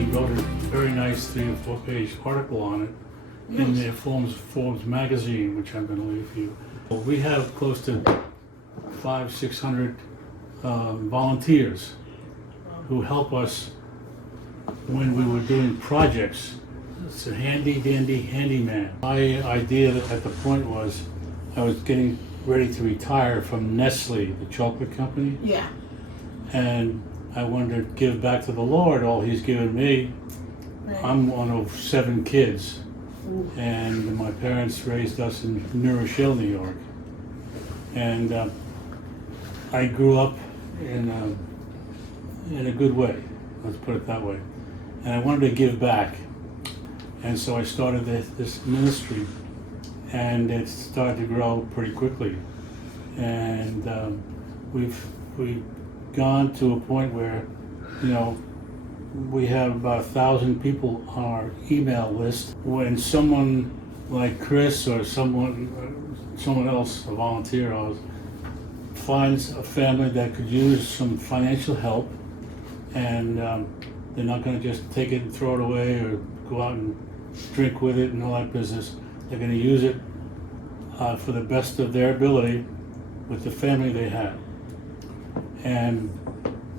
he wrote a very nice 3 or 4 page article on it in the Forbes magazine, which I'm going to leave for you. We have close to 500-600 volunteers who help us when we were doing projects. It's a handy dandy handyman. My idea at the point was I was getting ready to retire from Nestle, the chocolate company. Yeah. And I wanted to give back to the Lord all He's given me. Right. I'm one of 7 kids. And my parents raised us in New Rochelle, New York. And I grew up in a good way, let's put it that way. And I wanted to give back. And so I started this ministry, and it started to grow pretty quickly. And we've gone to a point where, we have about 1,000 people on our email list. When someone like Chris or someone else, a volunteer, finds a family that could use some financial help, and they're not going to just take it and throw it away or go out and drink with it and all that business. They're going to use it for the best of their ability with the family they have. And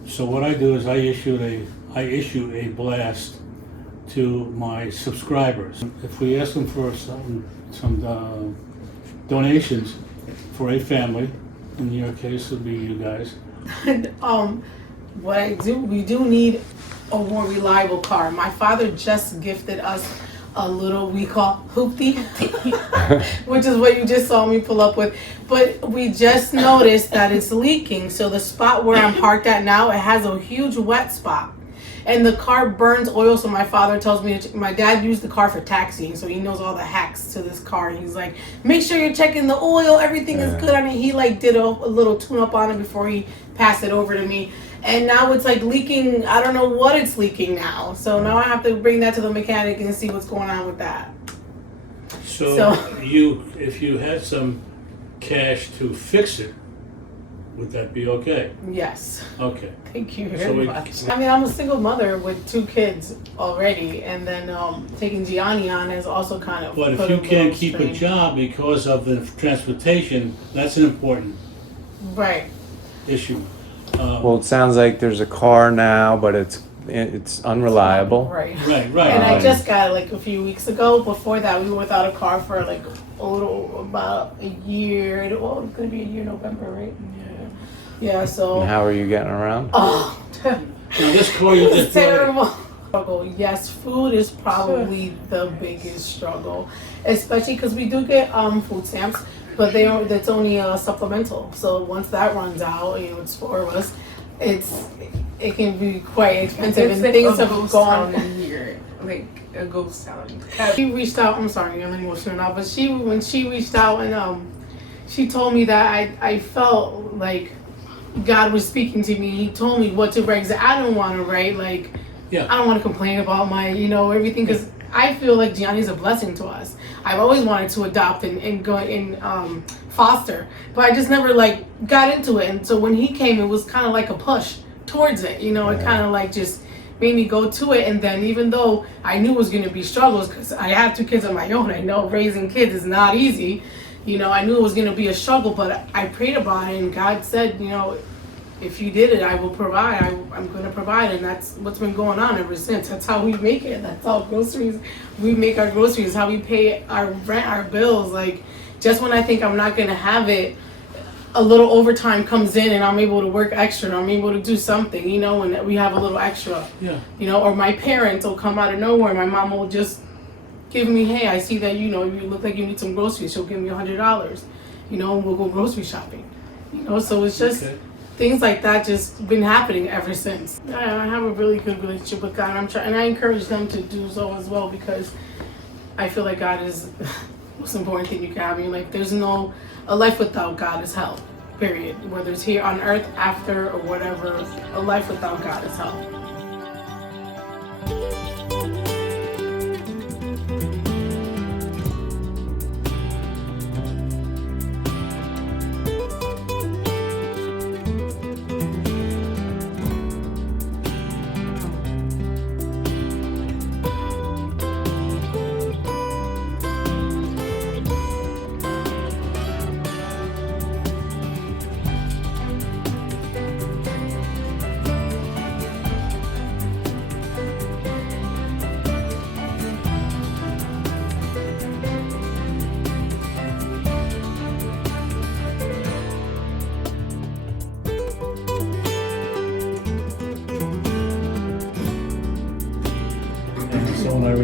so what I do is I issue a blast to my subscribers. If we ask them for some donations for a family, in your case it would be you guys. What I do, we do need a more reliable car. My father just gifted us a little, we call hoopty, which is what you just saw me pull up with. But we just noticed that it's leaking. So the spot where I'm parked at now, it has a huge wet spot. And the car burns oil, so my father tells me, my dad used the car for taxiing, so he knows all the hacks to this car. And he's like, make sure you're checking the oil, everything is good. I mean, he did a little tune-up on it before he passed it over to me. And now it's leaking, I don't know what it's leaking now. So now I have to bring that to the mechanic and see what's going on with that. So if you had some cash to fix it, would that be okay? Yes. Okay. Thank you very much. I mean, I'm a single mother with 2 kids already, and then taking Gianni on is also kind of. But if you can't keep a job because of the transportation, that's an important issue. Well, it sounds like there's a car now, but it's unreliable. Right. Right. And I just got it a few weeks ago. Before that, we were without a car for about a year. Well, it's gonna be a year in November, right? Yeah. So. And how are you getting around? Oh. Now this car you it's terrible. Yes, food is probably the biggest struggle, especially because we do get food stamps, but that's only supplemental. So once that runs out, it's 4 of us. It can be quite expensive, and things have gone. A ghost town. She reached out. I'm sorry, I'm emotional now, but when she reached out and she told me that I felt like God was speaking to me. He told me what to write. I don't want to write I don't want to complain about my everything, because I feel like Gianni's a blessing to us. I've always wanted to adopt and go and foster, but I just never got into it. And so when he came, it was kind of like a push towards it. It kind of just made me go to it. And then even though I knew it was going to be struggles, because I have 2 kids of my own, I know raising kids is not easy. I knew it was going to be a struggle, but I prayed about it, and God said, if you did it, I will provide. I'm going to provide, and that's what's been going on ever since. That's how we make it. That's how we make our groceries, how we pay our rent, our bills. Just when I think I'm not going to have it, a little overtime comes in, and I'm able to work extra, and I'm able to do something, when we have a little extra. Yeah. Or my parents will come out of nowhere. My mom will just give me, hey, I see that, you look like you need some groceries. She'll give me $100, and we'll go grocery shopping. So it's just things like that just been happening ever since. I have a really good relationship with God, and I encourage them to do so as well, because I feel like God is the most important thing you can have in your life. There's a life without God is hell, period. Whether it's here on earth, after, or whatever, a life without God is hell.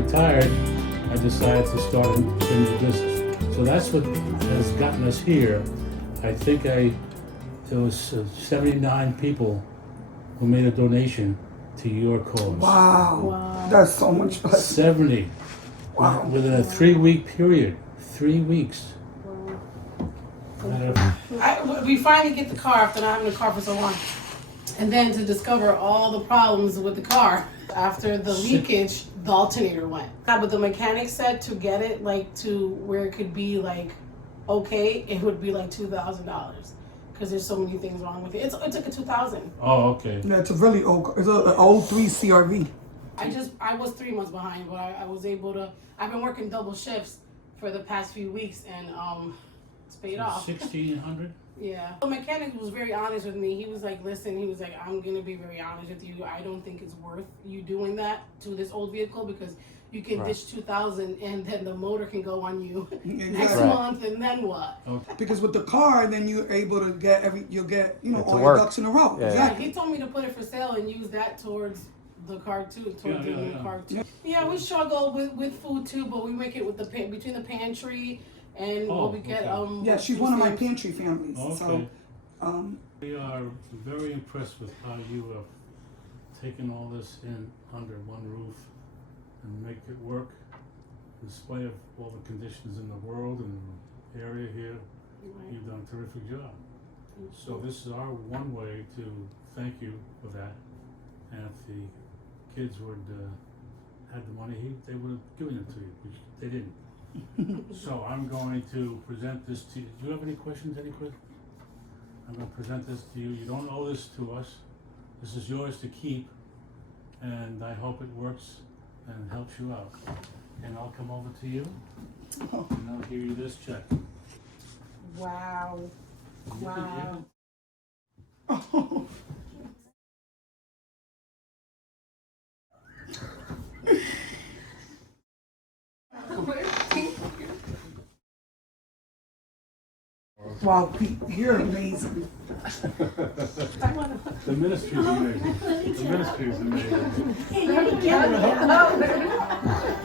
retired, I decided to start a new business. So that's what has gotten us here. I think there was 79 people who made a donation to your cause. Wow. That's so much blessing. 70. Wow. Within a 3-week period. 3 weeks. We finally get the car after not having the car for so long. And then to discover all the problems with the car. After the leakage, the alternator went. But the mechanic said to get it like to where it could be like okay, it would be like $2,000 because there's so many things wrong with it. It took a $2,000. Oh, okay. Yeah, it's a really old, it's an 03 CRV. I was 3 months behind, but I was able to. I've been working double shifts for the past few weeks, and it's paid off. 1,600? Yeah. The mechanic was very honest with me. He was like, listen, he was like, I'm gonna be very honest with you. I don't think it's worth you doing that to this old vehicle because you can ditch 2,000 and then the motor can go on you next month, and then what? Okay. Because with the car, then you're able to get you'll get, It's all a your work. ducks in a row. Yeah. Exactly. He told me to put it for sale and use that towards the car too, towards the new car too. Yeah, we struggle with food too, but we make it with between the pantry and what we get. Yeah, she's one of my pantry families. Okay. So, We are very impressed with how you have taken all this in under one roof and make it work in spite of all the conditions in the world and the area here. You've done a terrific job. So this is our one way to thank you for that. And if the kids would had the money, they would have given it to you, which they didn't. So I'm going to present this to you. Do you have any questions? I'm going to present this to you. You don't owe this to us. This is yours to keep, and I hope it works and helps you out. And I'll come over to you, and I'll give you this check. Wow. You can- wow, Pete, you're amazing. The ministry is amazing. The ministry is amazing. Hey, you can get it.